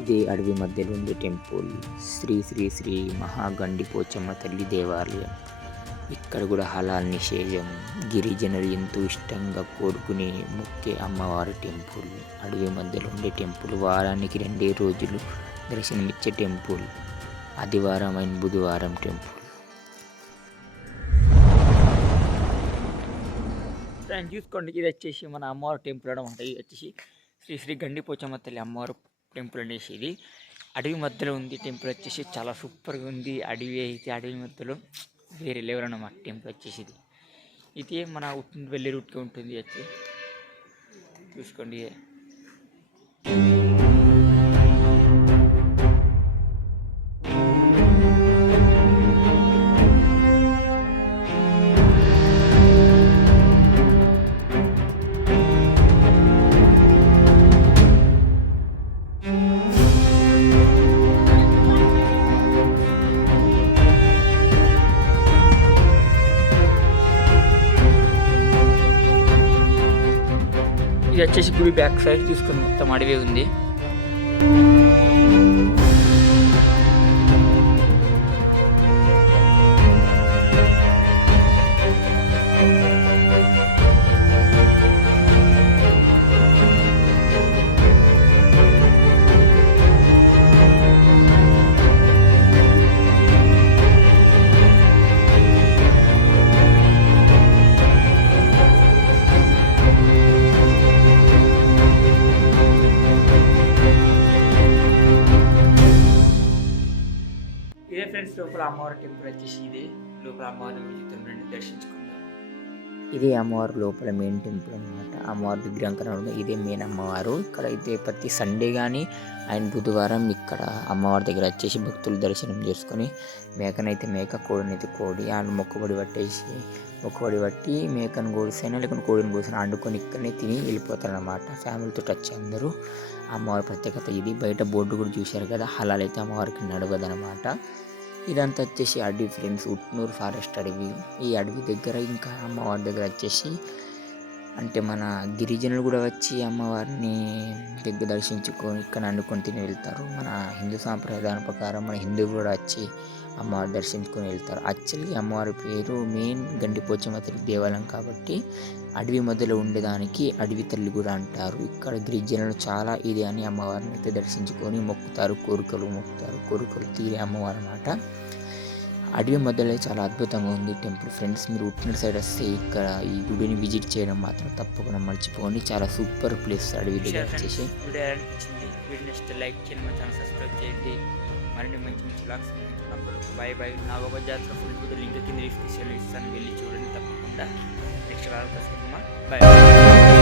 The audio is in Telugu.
ఇది అడవి మధ్యలో ఉండే టెంపుల్. శ్రీ శ్రీ శ్రీ మహాగండిపోచమ్మ తల్లి దేవాలయం. ఇక్కడ కూడా హలాల్ నిషేధం. గిరిజనులు ఎంతో ఇష్టంగా కోరుకునే ముఖ్య అమ్మవారి టెంపుల్. అడవి మధ్యలో ఉండే టెంపుల్ వారానికి రెండే రోజులు దర్శనమిచ్చే టెంపుల్. ఆదివారం అండ్ బుధవారం టెంపుల్. ఫ్రెండ్స్ చూసుకోండి. ఇది వచ్చేసి మన అమ్మవారి టెంపుల్ అనమాట ఇది వచ్చేసి శ్రీ శ్రీ గండిపోచమ్మ తల్లి అమ్మవారు టెంపుల్ అనేసి ఇది. అడవి మధ్యలో ఉంది టెంపుల్ వచ్చేసి చాలా సూపర్గా ఉంది. అడవి అయితే అడవి మధ్యలో వేరే లెవెల్ అన్నమాట టెంపుల్ వచ్చేసి ఇది. ఇది మన ఉట్- వెళ్ళే రూట్కి ఉంటుంది. వచ్చి చూసుకోండి. ఇది వచ్చేసి గుడి బ్యాక్ సైడ్ చూసుకుని మొత్తం అడవి ఉంది. ఫ్రెండ్స్ లోపల అమ్మవారి టెంపుల్ వచ్చేసి ఇదే లోపల అమ్మవారి విజితం రండి దర్శించుకుందాం ఇదే అమ్మవారు లోపల మెయిన్ టెంపుల్ అనమాట అమ్మవారి విగ్రహం కనబడుతుంది ఇదే మెయిన్ అమ్మవారు ఇక్కడ అయితే ప్రతి సండే కానీ అండ్ బుధవారం ఇక్కడ అమ్మవారి దగ్గర వచ్చేసి భక్తులు దర్శనం చేసుకొని మేకనైతే మేక కోడినైతే కోడి ఆయన మొక్కబడి పట్టేసి మొక్కబడి పట్టి మేకను కోడిసైనా లేకుంటే కోడిని కోసిన వండుకొని ఇక్కడనే తిని వెళ్ళిపోతారు అనమాట ఫ్యామిలీతో టచ్ అందరూ. అమ్మవారి ప్రత్యేకత ఇది. బయట బోర్డు కూడా చూశారు కదా హలాలైతే అమ్మవారికి నడవదనమాట ఇదంతా వచ్చేసి అడవి ఫ్రెండ్స్ ఉట్నూరు ఫారెస్ట్ అడవి. ఈ అడవి దగ్గర ఇంకా అమ్మవారి దగ్గర వచ్చేసి అంటే మన గిరిజనులు కూడా వచ్చి అమ్మవారిని దగ్గర దర్శించుకొని ఇక్కడ వండుకొని తిని వెళ్తారు. మన హిందూ సాంప్రదాయం ప్రకారం మన హిందువులు కూడా వచ్చి అమ్మవారి దర్శించుకొని వెళ్తారు. యాక్చువల్లీ అమ్మవారి పేరు మెయిన్ గండిపోచమ్మ తల్లి దేవాలయం కాబట్టి అడవి మధ్యలో ఉండేదానికి అడవి తల్లి కూడా అంటారు. ఇక్కడ గిరిజనులు చాలా ఇది అని అమ్మవారిని అయితే దర్శించుకొని మొక్కుతారు. కోరికలు మొక్కుతారు. కోరికలు తీరే అమ్మవారు అన్నమాట. అడవి మధ్యలో చాలా అద్భుతంగా ఉంది. టెంపుల్ ఫ్రెండ్స్ మీరు ఉట్టిన సైడ్ వస్తే ఇక్కడ ఈ గుడిని విజిట్ చేయడం మాత్రం తప్పకుండా మర్చిపోండి చాలా సూపర్ ప్లేస్ అడవి వచ్చేసి. వీడియో అనిపించింది వీడియో నెక్స్ట్ లైక్ చేయండి మా ఛానల్ సబ్స్క్రైబ్ చేయండి. మరిన్ని మంచి మంచి లాక్స్ బాయ్ బాయ్ నాగోబా జాతర ఫుల్ కూడా లింక్ కింద డిస్క్రిప్షన్లో ఇస్తాను. వెళ్ళి చూడండి తప్పకుండా. Next bye